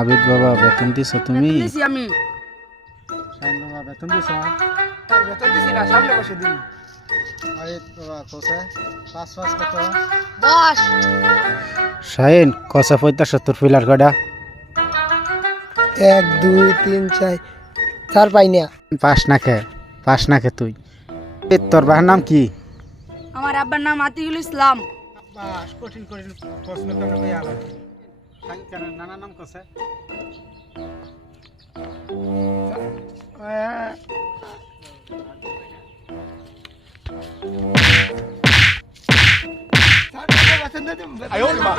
আবিদ বাবা বেতন দিছো তুমি? দিছি আমি। শাহিন বাবা বেতন দিছো? তার বেতন দিছি না, সামনে বসে দিন। আবিদ বাবা কোসে পাঁচ পাঁচ কত? 10। শাহিন কসে 75 ফিলার কয়টা? 1 2 3 4 চার পাই না। পাস না খে তুই। তোর বাবার নাম কি? আমার আব্বার নাম আতিকুল ইসলাম। বাস কঠিন কঠিন প্রশ্ন করে কই আবার। শাহিন কেন নানা নাম কসে? আয় ওরে মা